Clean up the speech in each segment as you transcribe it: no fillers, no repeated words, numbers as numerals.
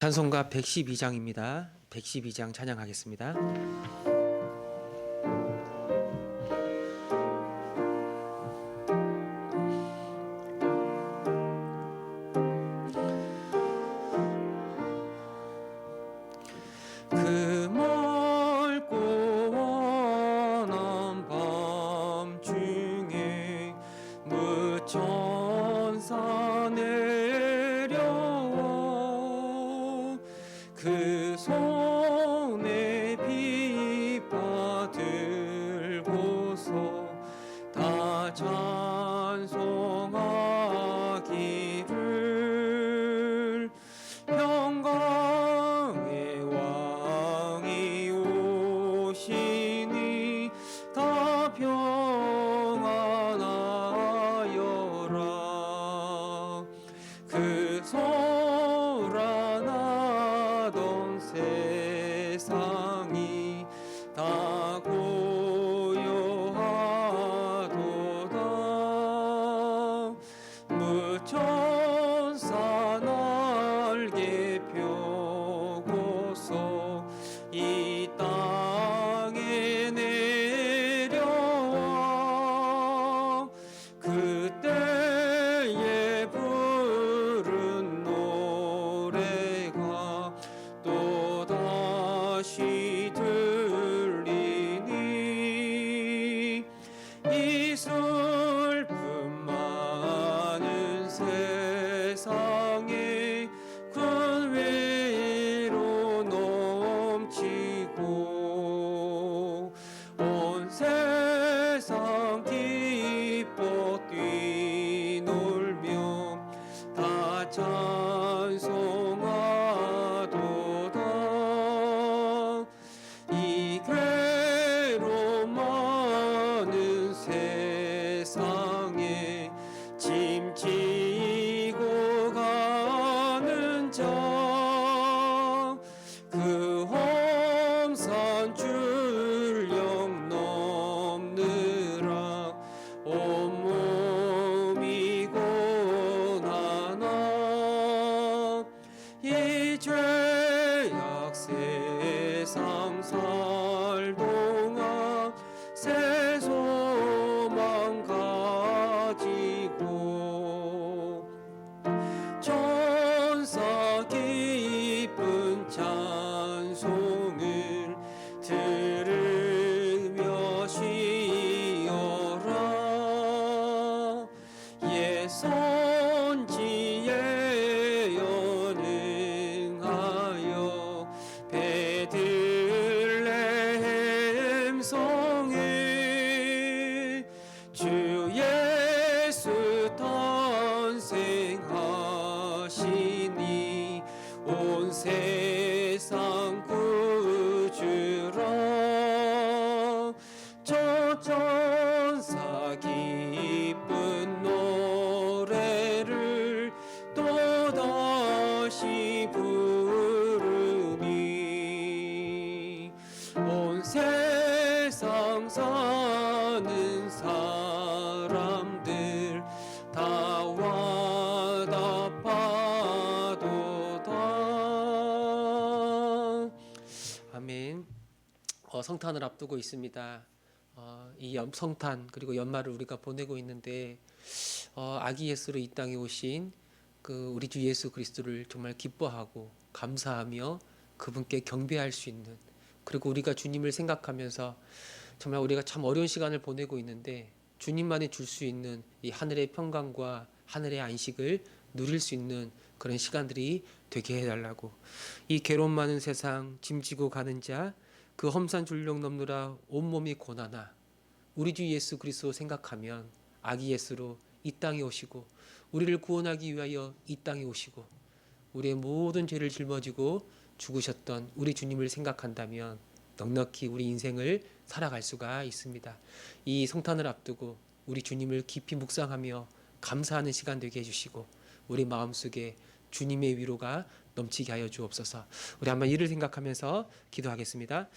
찬송가 112장입니다. 112장 찬양하겠습니다. 그 멀고 원한 밤중에 무천사 내려와 그 손에 빛 받들고서 다 찬송하기를 평강의 왕이 오시니 다 평안하여라. 그 소란하던 세상이 다 고요하도다. 무천사 날개 펴고서 이 땅에 내려와 그때에 부른 노래가 또다시 들리니 이 슬픔 많은 세상에 큰 위로 넘치고 온 세상 기뻐 뛰놀며 다 찬송하도다. 이 괴로움 많은 세상에 짐 지고 가는 자 그 험산 출령 넘느라 온몸이 고난아 이 죄악 세상 살 동안 새 소망 가지고 천사 기쁜 찬송을 들으며 쉬어라. 옛 선지에 연응하여 베들레헴 성에 주 예수 탄생하시니 온 세상 구주라. 저 천사 기쁜 노래를 또다시 부르니 온 세상 사는 사람들 다 와답하도다. 아멘. 성탄을 앞두고 있습니다. 이 성탄 그리고 연말을 우리가 보내고 있는데 아기 예수로 이 땅에 오신 그 우리 주 예수 그리스도를 정말 기뻐하고 감사하며 그분께 경배할 수 있는, 그리고 우리가 주님을 생각하면서 정말 우리가 참 어려운 시간을 보내고 있는데 주님만이 줄 수 있는 이 하늘의 평강과 하늘의 안식을 누릴 수 있는 그런 시간들이 되게 해달라고. 이 괴로움 많은 세상 짐지고 가는 자 그 험산 줄령 넘느라 온몸이 고난아 우리 주 예수 그리스도 생각하면 아기 예수로 이 땅에 오시고 우리를 구원하기 위하여 이 땅에 오시고 우리의 모든 죄를 짊어지고 죽으셨던 우리 주님을 생각한다면 넉넉히 우리 인생을 살아갈 수가 있습니다. 이 성탄을 앞두고 우리 주님을 깊이 묵상하며 감사하는 시간 되게 해주시고 우리 마음속에 주님의 위로가 넘치게 하여 주옵소서. 우리 한번 이를 생각하면서 기도하겠습니다.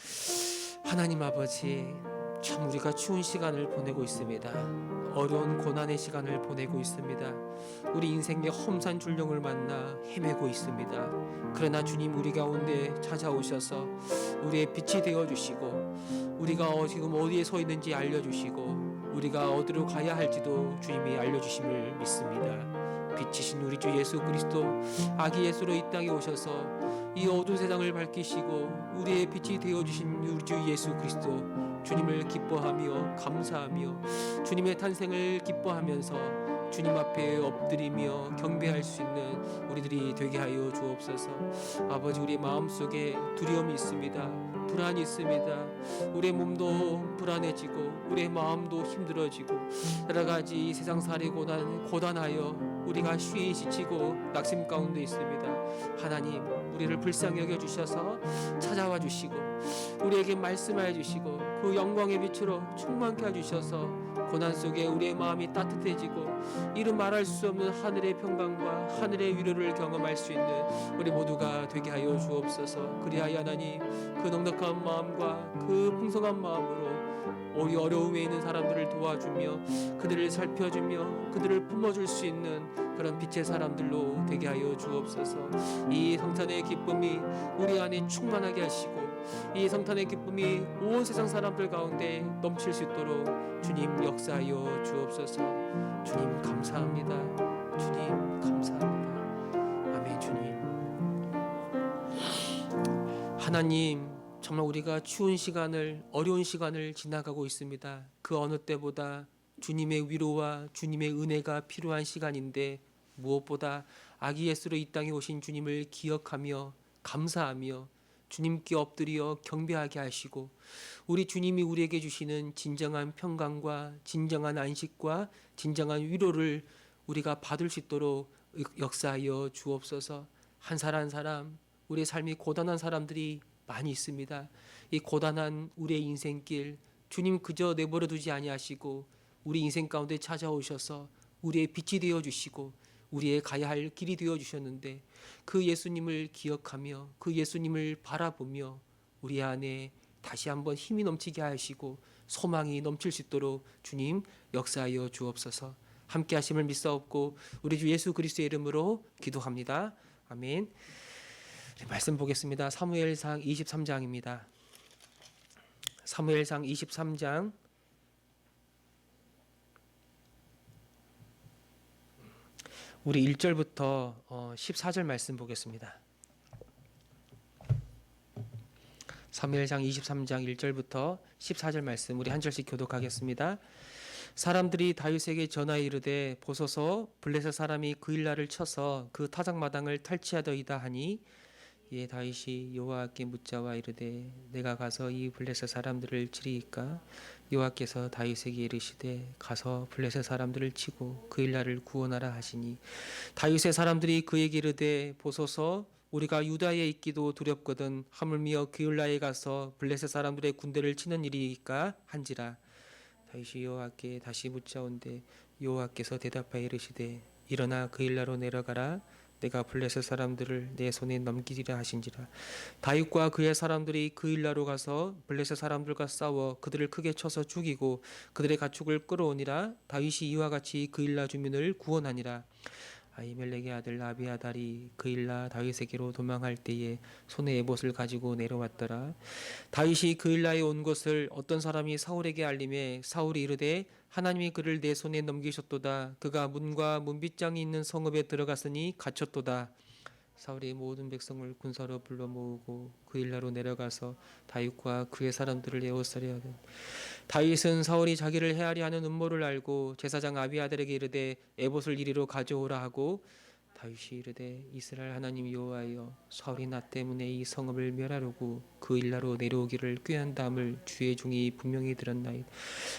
하나님 아버지, 참 우리가 추운 시간을 보내고 있습니다. 어려운 고난의 시간을 보내고 있습니다. 우리 인생의 험산 줄령을 만나 헤매고 있습니다. 그러나 주님 우리 가운데 찾아오셔서 우리의 빛이 되어주시고 우리가 지금 어디에 서 있는지 알려주시고 우리가 어디로 가야 할지도 주님이 알려주심을 믿습니다. 빛이신 우리 주 예수 그리스도 아기 예수로 이 땅에 오셔서 이 어두운 세상을 밝히시고 우리의 빛이 되어주신 우리 주 예수 그리스도 주님을 기뻐하며 감사하며 주님의 탄생을 기뻐하면서 주님 앞에 엎드리며 경배할 수 있는 우리들이 되게 하여 주옵소서. 아버지, 우리 마음속에 두려움이 있습니다. 불안이 있습니다. 우리의 몸도 불안해지고 우리의 마음도 힘들어지고 여러 가지 세상살이 고단하여 우리가 쉬이 지치고 낙심 가운데 있습니다. 하나님, 우리를 불쌍히 여겨주셔서 찾아와 주시고 우리에게 말씀하여 주시고 그 영광의 빛으로 충만케 해주셔서 고난 속에 우리의 마음이 따뜻해지고 이루 말할 수 없는 하늘의 평강과 하늘의 위로를 경험할 수 있는 우리 모두가 되게 하여 주옵소서. 그리하여 하나님, 그 넉넉한 마음과 그 풍성한 마음으로 우리 어려움에 있는 사람들을 도와주며 그들을 살펴주며 그들을 품어줄 수 있는 그런 빛의 사람들로 되게 하여 주옵소서. 이 성탄의 기쁨이 우리 안에 충만하게 하시고 이 성탄의 기쁨이 온 세상 사람들 가운데 넘칠 수 있도록 주님 역사하여 주옵소서. 주님 감사합니다. 주님 감사합니다. 아멘. 주님, 하나님, 정말 우리가 추운 시간을, 어려운 시간을 지나가고 있습니다. 그 어느 때보다 주님의 위로와 주님의 은혜가 필요한 시간인데 무엇보다 아기 예수로 이 땅에 오신 주님을 기억하며 감사하며 주님께 엎드려 경배하게 하시고 우리 주님이 우리에게 주시는 진정한 평강과 진정한 안식과 진정한 위로를 우리가 받을 수 있도록 역사하여 주옵소서. 한 사람 한 사람 우리의 삶이 고단한 사람들이 많이 있습니다. 이 고단한 우리의 인생길 주님 그저 내버려 두지 아니하시고 우리 인생 가운데 찾아오셔서 우리의 빛이 되어 주시고 우리의 가야 할 길이 되어 주셨는데 그 예수님을 기억하며 그 예수님을 바라보며 우리 안에 다시 한번 힘이 넘치게 하시고 소망이 넘칠 수 있도록 주님 역사하여 주옵소서. 함께 하심을 믿사옵고 우리 주 예수 그리스도의 이름으로 기도합니다. 아멘. 말씀 보겠습니다. 사무엘상 23장입니다. 사무엘상 23장 우리 1절부터 14절 말씀 보겠습니다. 사무엘상 23장 1절부터 14절 말씀 우리 한 절씩 교독하겠습니다. 사람들이 다윗에게 전하여 이르되 보소서 블레셋 사람이 그 일날을 쳐서 그 타작마당을 탈취하더이다 하니 이에 다윗이 여호와께 묻자와 이르되 내가 가서 이 블레셋 사람들을 치리이까? 여호와께서 다윗에게 이르시되 가서 블레셋 사람들을 치고 그 일날을 구원하라 하시니 다윗의 사람들이 그에게 이르되 보소서 우리가 유다에 있기도 두렵거든 하물며 그 일날에 가서 블레셋 사람들의 군대를 치는 일이니까 한지라. 다윗이 여호와께 다시 묻자온데 여호와께서 대답하여 이르시되 일어나 그 일날로 내려가라. 내가 블레셋 사람들을 내 손에 넘기리라 하신지라. 다윗과 그의 사람들이 그 일나로 가서 블레셋 사람들과 싸워 그들을 크게 쳐서 죽이고 그들의 가축을 끌어오니라. 다윗이 이와 같이 그 일나 주민을 구원하니라. 아히멜렉의 아들 아비아달이 그 일나 다윗에게로 도망할 때에 손에 에봇을 가지고 내려왔더라. 다윗이 그 일나에 온 것을 어떤 사람이 사울에게 알림해 사울이 이르되 하나님이 그를 내 손에 넘기셨도다. 그가 문과 문빗장이 있는 성읍에 들어갔으니 갇혔도다. 사울이 모든 백성을 군사로 불러 모으고 그 일나로 내려가서 다윗과 그의 사람들을 에워싸려 하되 다윗은 사울이 자기를 해하려 하는 음모를 알고 제사장 아비아달에게 이르되 에봇을 이리로 가져오라 하고 다윗이 이르되 이스라엘 하나님 여호와여 사울이 나 때문에 이 성읍을 멸하려고 그 일나로 내려오기를 꾀한다함을 주의 종이 분명히 들었나이다.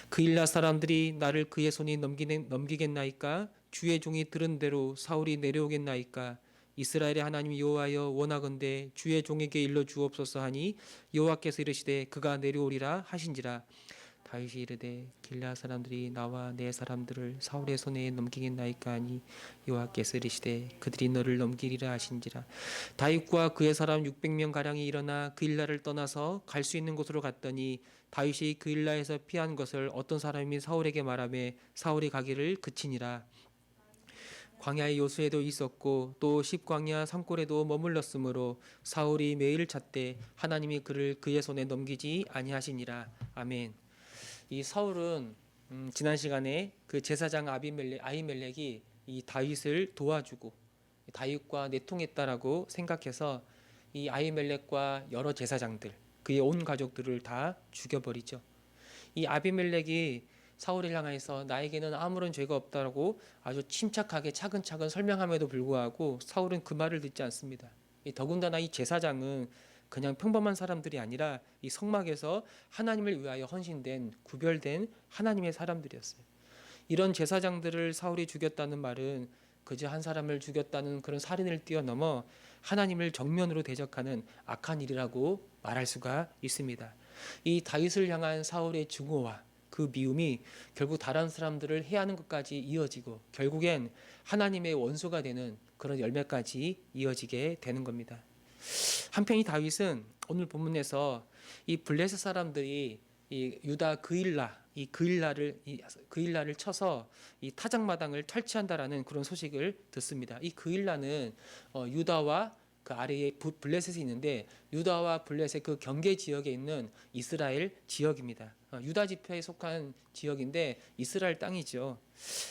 그 일나 사람들이 나를 그의 손에 넘기겠나이까? 주의 종이 들은 대로 사울이 내려오겠나이까? 이스라엘의 하나님 여호와여 원하건대 주의 종에게 일러 주옵소서 하니 여호와께서 이르시되 그가 내려오리라 하신지라. 다윗이 이르되 길르앗 사람들이 나와 내 사람들을 사울의 손에 넘기겠나이까 하니 여호와께서 이르시되 그들이 너를 넘기리라 하신지라. 다윗과 그의 사람 600명 가량이 일어나 그일라를 떠나서 갈 수 있는 곳으로 갔더니 다윗이 그일라에서 피한 것을 어떤 사람이 사울에게 말하며 사울이 가기를 그치니라. 광야의 요수에도 있었고 또 십광야 산골에도 머물렀으므로 사울이 매일 찾되 하나님이 그를 그의 손에 넘기지 아니하시니라. 아멘. 이 사울은 지난 시간에 그 제사장 아히멜렉이 이 다윗을 도와주고 다윗과 내통했다라고 생각해서 이 아히멜렉과 여러 제사장들 그의 온 가족들을 다 죽여버리죠. 이 아비멜렉이 사울을 향해서 나에게는 아무런 죄가 없다라고 아주 침착하게 차근차근 설명함에도 불구하고 사울은 그 말을 듣지 않습니다. 더군다나 이 제사장은 그냥 평범한 사람들이 아니라 이 성막에서 하나님을 위하여 헌신된 구별된 하나님의 사람들이었어요. 이런 제사장들을 사울이 죽였다는 말은 그저 한 사람을 죽였다는 그런 살인을 뛰어넘어 하나님을 정면으로 대적하는 악한 일이라고 말할 수가 있습니다. 이 다윗을 향한 사울의 증오와 그 미움이 결국 다른 사람들을 해하는 것까지 이어지고 결국엔 하나님의 원수가 되는 그런 열매까지 이어지게 되는 겁니다. 한편 이 다윗은 오늘 본문에서 이 블레셋 사람들이 이 유다 그일라를 쳐서 이 타작마당을 탈취한다라는 그런 소식을 듣습니다. 이 그일라는 유다와 그 아래에 블레셋이 있는데 유다와 블레셋 그 경계 지역에 있는 이스라엘 지역입니다. 유다 지파에 속한 지역인데 이스라엘 땅이죠.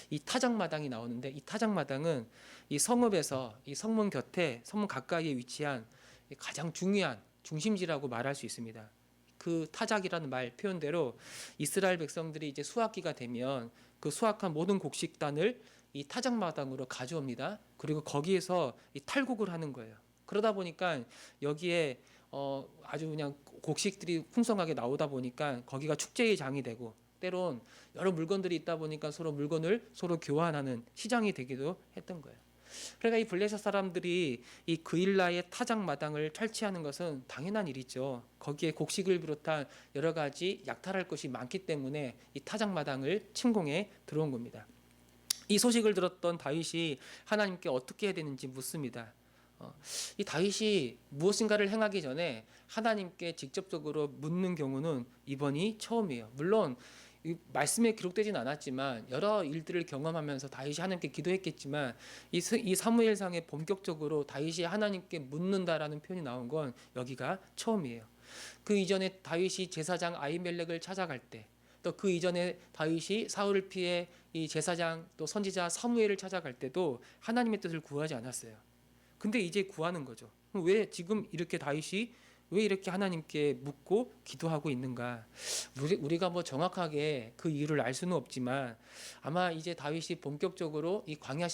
이 타작마당이 나오는데 이 타작마당은 이 성읍에서 이 성문 곁에 성문 가까이에 위치한 가장 중요한 중심지라고 말할 수 있습니다. 그 타작이라는 말 표현대로 이스라엘 백성들이 이제 수확기가 되면 그 수확한 모든 곡식단을 이 타작마당으로 가져옵니다. 그리고 거기에서 이 탈곡을 하는 거예요. 그러다 보니까 여기에 아주 그냥 곡식들이 풍성하게 나오다 보니까 거기가 축제의 장이 되고 때론 여러 물건들이 있다 보니까 서로 물건을 서로 교환하는 시장이 되기도 했던 거예요. 그러니까 이 블레셋 사람들이 이 그일라의 타작 마당을 탈취하는 것은 당연한 일이죠. 거기에 곡식을 비롯한 여러 가지 약탈할 것이 많기 때문에 이 타작 마당을 침공해 들어온 겁니다. 이 소식을 들었던 다윗이 하나님께 어떻게 해야 되는지 묻습니다. 이 다윗이 무엇인가를 행하기 전에 하나님께 직접적으로 묻는 경우는 이번이 처음이에요. 물론 이 말씀에 기록되진 않았지만 여러 일들을 경험하면서 다윗이 하나님께 기도했겠지만 이 사무엘상에 본격적으로 다윗이 하나님께 묻는다라는 표현이 나온 건 여기가 처음이에요. 그 이전에 다윗이 제사장 아히멜렉을 찾아갈 때, 또 그 이전에 다윗이 사울을 피해 이 제사장 또 선지자 사무엘을 찾아갈 때도 하나님의 뜻을 구하지 않았어요. 근데 이제 구하는 거죠. 왜 지금 이렇게 다윗이 왜 이렇게 하나님께 묻고 기도하고 있는가? 우리가 뭐 정확하게 그 이유를 알 수는 없지만 아마 이제 다윗이 본격적으로 이 광야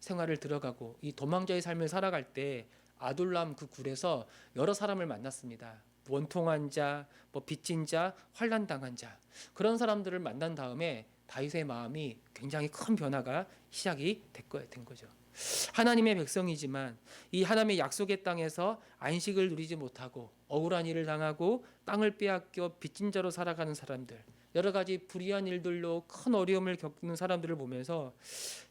생활을 들어가고 이 도망자의 삶을 살아갈 때 아둘람 그 굴에서 여러 사람을 만났습니다. 원통한 자, 뭐 빚진 자, 환난 당한 자 그런 사람들을 만난 다음에 다윗의 마음이 굉장히 큰 변화가 시작이 된 거죠. 하나님의 백성이지만 이 하나님의 약속의 땅에서 안식을 누리지 못하고 억울한 일을 당하고 땅을 빼앗겨 빚진 자로 살아가는 사람들, 여러 가지 불의한 일들로 큰 어려움을 겪는 사람들을 보면서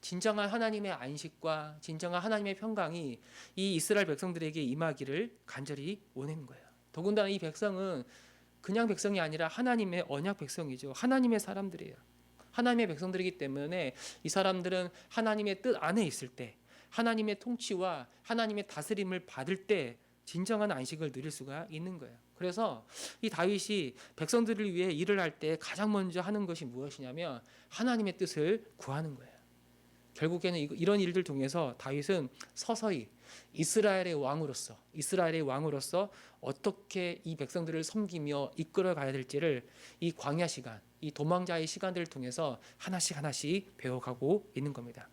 진정한 하나님의 안식과 진정한 하나님의 평강이 이 이스라엘 백성들에게 임하기를 간절히 원하는 거예요. 더군다나 이 백성은 그냥 백성이 아니라 하나님의 언약 백성이죠. 하나님의 사람들이에요. 하나님의 백성들이기 때문에 이 사람들은 하나님의 뜻 안에 있을 때 하나님의 통치와 하나님의 다스림을 받을 때 진정한 안식을 누릴 수가 있는 거예요. 그래서 이 다윗이 백성들을 위해 일을 할 때 가장 먼저 하는 것이 무엇이냐면 하나님의 뜻을 구하는 거예요. 결국에는 이런 일들 통해서 다윗은 서서히 이스라엘의 왕으로서 어떻게 이 백성들을 섬기며 이끌어 가야 될지를 이 광야 시간, 이 도망자의 시간들을 통해서 하나씩 배워가고 있는 겁니다.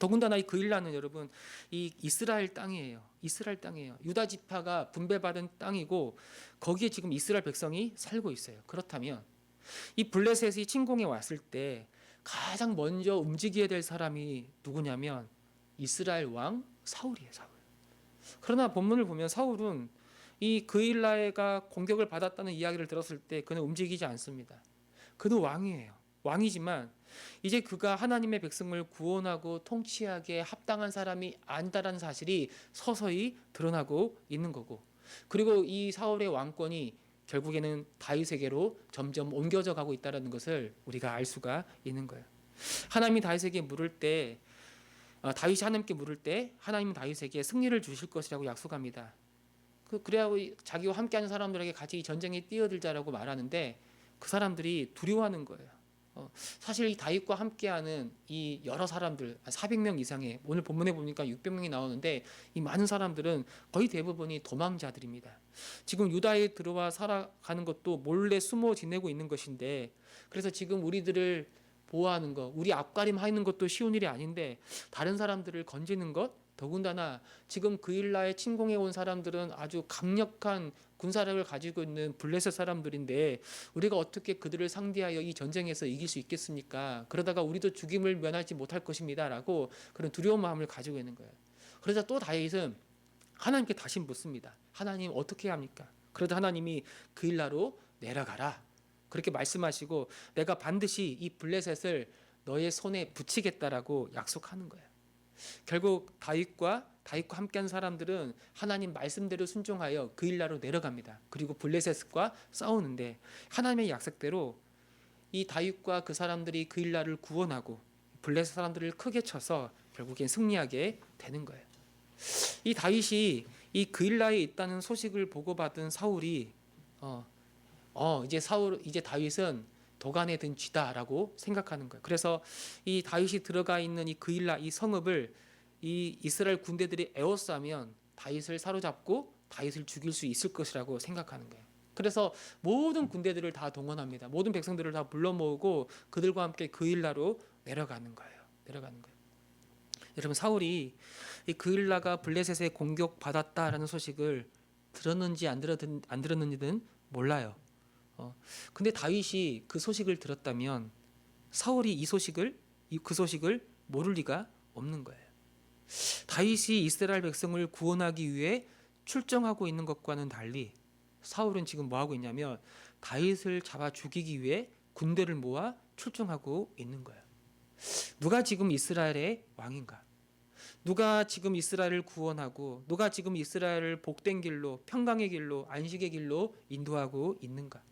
더군다나 이 그일라는 여러분 이 이스라엘 땅이에요. 유다 지파가 분배받은 땅이고 거기에 지금 이스라엘 백성이 살고 있어요. 그렇다면 이 블레셋이 침공해 왔을 때 가장 먼저 움직여야 될 사람이 누구냐면 이스라엘 왕 사울이에요. 사울. 그러나 본문을 보면 사울은 이 그일라가 공격을 받았다는 이야기를 들었을 때 그는 움직이지 않습니다. 그는 왕이에요. 왕이지만 이제 그가 하나님의 백성을 구원하고 통치하기에 합당한 사람이 아니다라는 사실이 서서히 드러나고 있는 거고, 그리고 이 사울의 왕권이 결국에는 다윗에게로 점점 옮겨져 가고 있다는 것을 우리가 알 수가 있는 거예요. 하나님이 다윗에게 물을 때, 다윗이 하나님께 물을 때 하나님은 다윗에게 승리를 주실 것이라고 약속합니다. 그래야 자기와 함께하는 사람들에게 같이 이 전쟁에 뛰어들자라고 말하는데 그 사람들이 두려워하는 거예요. 사실 이 다윗과 함께하는 이 여러 사람들 400명 이상의, 오늘 본문에 보니까 600명이 나오는데 이 많은 사람들은 거의 대부분이 도망자들입니다. 지금 유다에 들어와 살아가는 것도 몰래 숨어 지내고 있는 것인데, 그래서 지금 우리들을 보호하는 것, 우리 앞가림하는 것도 쉬운 일이 아닌데 다른 사람들을 건지는 것, 더군다나 지금 그일라에 침공해 온 사람들은 아주 강력한 군사력을 가지고 있는 블레셋 사람들인데 우리가 어떻게 그들을 상대하여 이 전쟁에서 이길 수 있겠습니까? 그러다가 우리도 죽임을 면하지 못할 것입니다라고 그런 두려운 마음을 가지고 있는 거예요. 그러자 또 다윗은 하나님께 다시 묻습니다. 하나님 어떻게 합니까? 그러자 하나님이 그일라로 내려가라 그렇게 말씀하시고 내가 반드시 이 블레셋을 너의 손에 붙이겠다라고 약속하는 거예요. 결국 다윗과 함께한 사람들은 하나님 말씀대로 순종하여 그일라로 내려갑니다. 그리고 블레셋과 싸우는데 하나님의 약속대로 이 다윗과 그 사람들이 그일라를 구원하고 블레셋 사람들을 크게 쳐서 결국엔 승리하게 되는 거예요. 이 다윗이 이 그일라에 있다는 소식을 보고받은 사울이 이제 다윗은 도간에 든 쥐다라고 생각하는 거예요. 그래서 이 다윗이 들어가 있는 이 그일라 이 성읍을 이 이스라엘 군대들이 에워싸면 다윗을 사로잡고 다윗을 죽일 수 있을 것이라고 생각하는 거예요. 그래서 모든 군대들을 다 동원합니다. 모든 백성들을 다 불러 모으고 그들과 함께 그일라로 내려가는 거예요. 여러분, 사울이 이 그일라가 블레셋에 공격받았다라는 소식을 들었는지 안 들었는지는 몰라요. 근데 다윗이 그 소식을 들었다면 사울이 그 소식을 모를 리가 없는 거예요. 다윗이 이스라엘 백성을 구원하기 위해 출정하고 있는 것과는 달리 사울은 지금 뭐 하고 있냐면 다윗을 잡아 죽이기 위해 군대를 모아 출정하고 있는 거예요. 누가 지금 이스라엘의 왕인가? 누가 지금 이스라엘을 구원하고 누가 지금 이스라엘을 복된 길로, 평강의 길로, 안식의 길로 인도하고 있는가?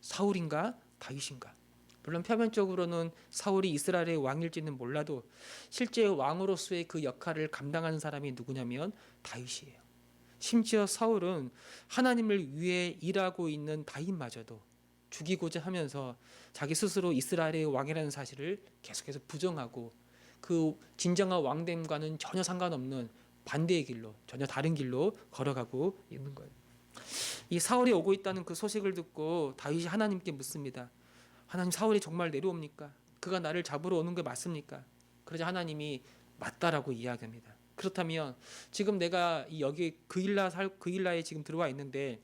사울인가 다윗인가? 물론 표면적으로는 사울이 이스라엘의 왕일지는 몰라도 실제 왕으로서의 그 역할을 감당하는 사람이 누구냐면 다윗이에요. 심지어 사울은 하나님을 위해 일하고 있는 다윗마저도 죽이고자 하면서 자기 스스로 이스라엘의 왕이라는 사실을 계속해서 부정하고 그 진정한 왕됨과는 전혀 상관없는 반대의 길로, 전혀 다른 길로 걸어가고 있는 거예요. 이 사울이 오고 있다는 그 소식을 듣고 다윗이 하나님께 묻습니다. 하나님, 사울이 정말 내려옵니까? 그가 나를 잡으러 오는 게 맞습니까? 그러자 하나님이 맞다라고 이야기합니다. 그렇다면 지금 내가 여기 그일라에 지금 들어와 있는데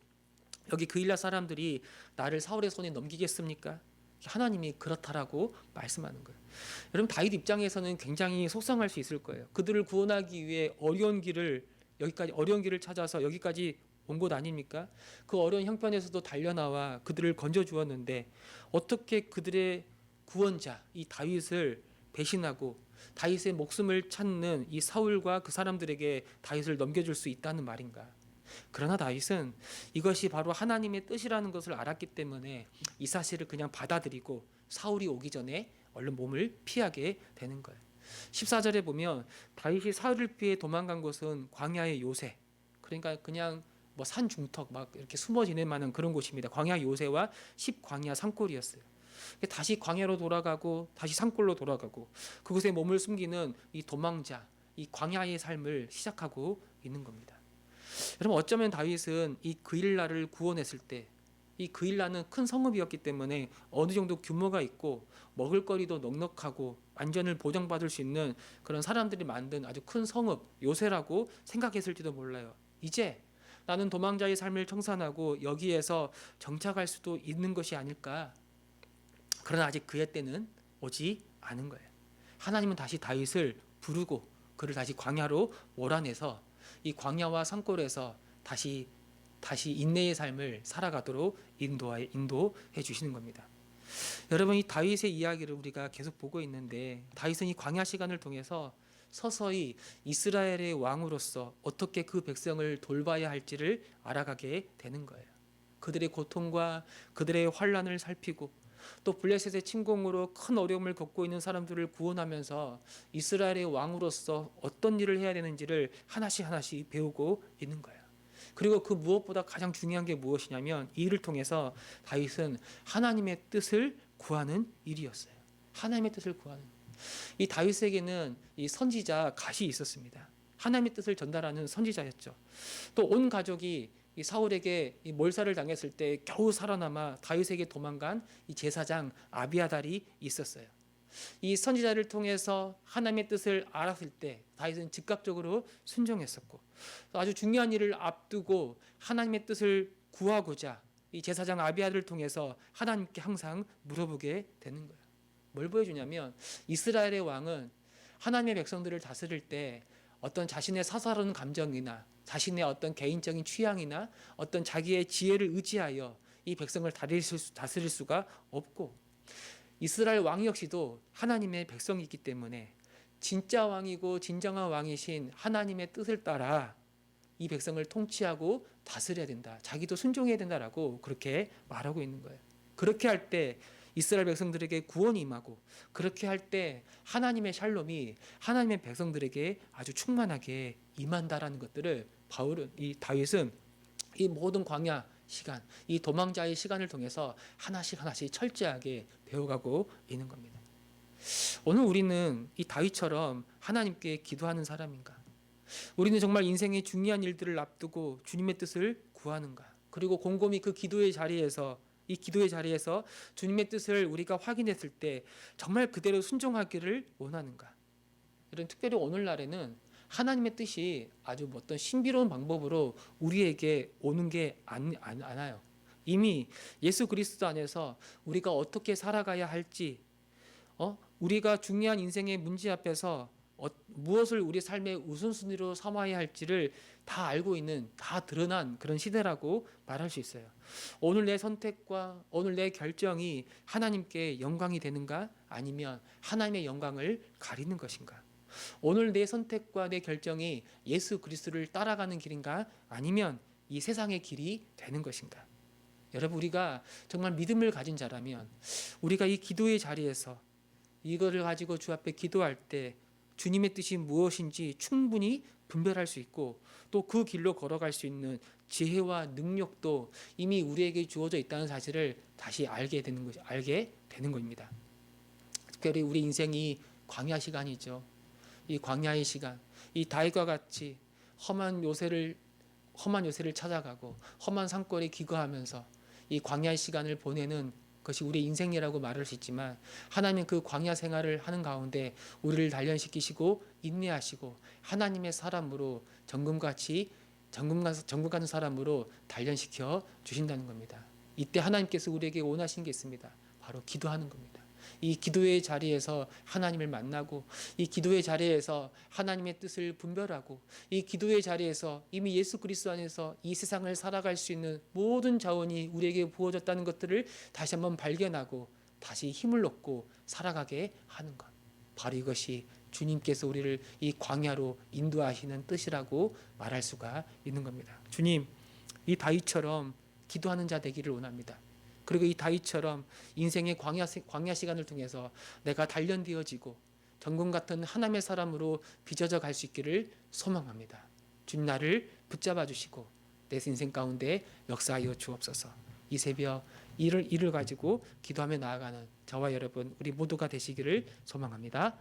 여기 그일라 사람들이 나를 사울의 손에 넘기겠습니까? 하나님이 그렇다라고 말씀하는 거예요. 여러분, 다윗 입장에서는 굉장히 속상할 수 있을 거예요. 그들을 구원하기 위해 어려운 길을 찾아서 여기까지 온 곳 아닙니까? 그 어려운 형편에서도 달려나와 그들을 건져 주었는데 어떻게 그들의 구원자 이 다윗을 배신하고 다윗의 목숨을 찾는 이 사울과 그 사람들에게 다윗을 넘겨줄 수 있다는 말인가? 그러나 다윗은 이것이 바로 하나님의 뜻이라는 것을 알았기 때문에 이 사실을 그냥 받아들이고 사울이 오기 전에 얼른 몸을 피하게 되는 거예요. 14절에 보면 다윗이 사울을 피해 도망간 곳은 광야의 요새, 그러니까 그냥 뭐 산 중턱 막 이렇게 숨어 지낼 만한 그런 곳입니다. 광야 요새와 10광야 산골이었어요. 다시 광야로 돌아가고 다시 산골로 돌아가고 그곳에 몸을 숨기는 이 도망자, 이 광야의 삶을 시작하고 있는 겁니다. 여러분, 어쩌면 다윗은 이 그일라를 구원했을 때 이 그일라는 큰 성읍이었기 때문에 어느 정도 규모가 있고 먹을거리도 넉넉하고 안전을 보장받을 수 있는 그런 사람들이 만든 아주 큰 성읍 요새라고 생각했을지도 몰라요. 이제 나는 도망자의 삶을 청산하고 여기에서 정착할 수도 있는 것이 아닐까. 그러나 아직 그의 때는 오지 않은 거예요. 하나님은 다시 다윗을 부르고 그를 다시 광야로 몰아내서 이 광야와 산골에서 다시 다시 인내의 삶을 살아가도록 인도해 주시는 겁니다. 여러분, 이 다윗의 이야기를 우리가 계속 보고 있는데, 다윗은 이 광야 시간을 통해서 서서히 이스라엘의 왕으로서 어떻게 그 백성을 돌봐야 할지를 알아가게 되는 거예요. 그들의 고통과 그들의 환란을 살피고, 또 블레셋의 침공으로 큰 어려움을 겪고 있는 사람들을 구원하면서 이스라엘의 왕으로서 어떤 일을 해야 되는지를 하나씩 하나씩 배우고 있는 거예요. 그리고 그 무엇보다 가장 중요한 게 무엇이냐면, 이 일을 통해서 다윗은 하나님의 뜻을 구하는 일이었어요. 하나님의 뜻을 구하는. 이 다윗에게는 이 선지자 갓이 있었습니다. 하나님의 뜻을 전달하는 선지자였죠. 또 온 가족이 이 사울에게 이 몰살을 당했을 때 겨우 살아남아 다윗에게 도망간 이 제사장 아비아달이 있었어요. 이 선지자를 통해서 하나님의 뜻을 알았을 때 다윗은 즉각적으로 순종했었고, 아주 중요한 일을 앞두고 하나님의 뜻을 구하고자 이 제사장 아비아를 통해서 하나님께 항상 물어보게 되는 거예요. 뭘 보여주냐면, 이스라엘의 왕은 하나님의 백성들을 다스릴 때 어떤 자신의 사사로운 감정이나 자신의 어떤 개인적인 취향이나 어떤 자기의 지혜를 의지하여 이 백성을 다스릴 수가 없고, 이스라엘 왕 역시도 하나님의 백성이기 때문에 진짜 왕이고 진정한 왕이신 하나님의 뜻을 따라 이 백성을 통치하고 다스려야 된다. 자기도 순종해야 된다라고 그렇게 말하고 있는 거예요. 그렇게 할 때 이스라엘 백성들에게 구원이 임하고, 그렇게 할 때 하나님의 샬롬이 하나님의 백성들에게 아주 충만하게 임한다라는 것들을 이 다윗은 이 모든 광야 시간, 이 도망자의 시간을 통해서 하나씩 하나씩 철저하게 배워가고 있는 겁니다. 오늘 우리는 이 다윗처럼 하나님께 기도하는 사람인가? 우리는 정말 인생의 중요한 일들을 앞두고 주님의 뜻을 구하는가? 그리고 곰곰이 그 기도의 자리에서 주님의 뜻을 우리가 확인했을 때 정말 그대로 순종하기를 원하는가? 이런 특별히 오늘날에는 하나님의 뜻이 아주 어떤 신비로운 방법으로 우리에게 오는 게 않아요. 이미 예수 그리스도 안에서 우리가 어떻게 살아가야 할지, 우리가 중요한 인생의 문제 앞에서 무엇을 우리 삶의 우선순위로 삼아야 할지를 다 알고 있는, 다 드러난 그런 시대라고 말할 수 있어요. 오늘 내 선택과 오늘 내 결정이 하나님께 영광이 되는가, 아니면 하나님의 영광을 가리는 것인가? 오늘 내 선택과 내 결정이 예수 그리스도를 따라가는 길인가, 아니면 이 세상의 길이 되는 것인가? 여러분, 우리가 정말 믿음을 가진 자라면 우리가 이 기도의 자리에서 이거를 가지고 주 앞에 기도할 때 주님의 뜻이 무엇인지 충분히 분별할 수 있고, 또 그 길로 걸어갈 수 있는 지혜와 능력도 이미 우리에게 주어져 있다는 사실을 다시 알게 되는 겁니다. 특별히 우리 인생이 광야 시간이죠. 이 광야의 시간, 이 다윗과 같이 험한 요새를 찾아가고 험한 산골에 기거하면서 이 광야의 시간을 보내는 것이 우리의 인생이라고 말할 수 있지만, 하나님은 그 광야 생활을 하는 가운데 우리를 단련시키시고 인내하시고 하나님의 사람으로 정금 같은 사람으로 단련시켜 주신다는 겁니다. 이때 하나님께서 우리에게 원하시는 게 있습니다. 바로 기도하는 겁니다. 이 기도의 자리에서 하나님을 만나고, 이 기도의 자리에서 하나님의 뜻을 분별하고, 이 기도의 자리에서 이미 예수 그리스도 안에서 이 세상을 살아갈 수 있는 모든 자원이 우리에게 부어졌다는 것들을 다시 한번 발견하고 다시 힘을 얻고 살아가게 하는 것. 바로 이것이 주님께서 우리를 이 광야로 인도하시는 뜻이라고 말할 수가 있는 겁니다. 주님, 이 다윗처럼 기도하는 자 되기를 원합니다. 그리고 이 다윗처럼 인생의 광야 시간을 통해서 내가 단련되어지고 정금 같은 하나님의 사람으로 빚어져 갈 수 있기를 소망합니다. 주님, 나를 붙잡아 주시고 내 인생 가운데 역사하여 주옵소서. 이 새벽 이를 가지고 기도하며 나아가는 저와 여러분, 우리 모두가 되시기를 소망합니다.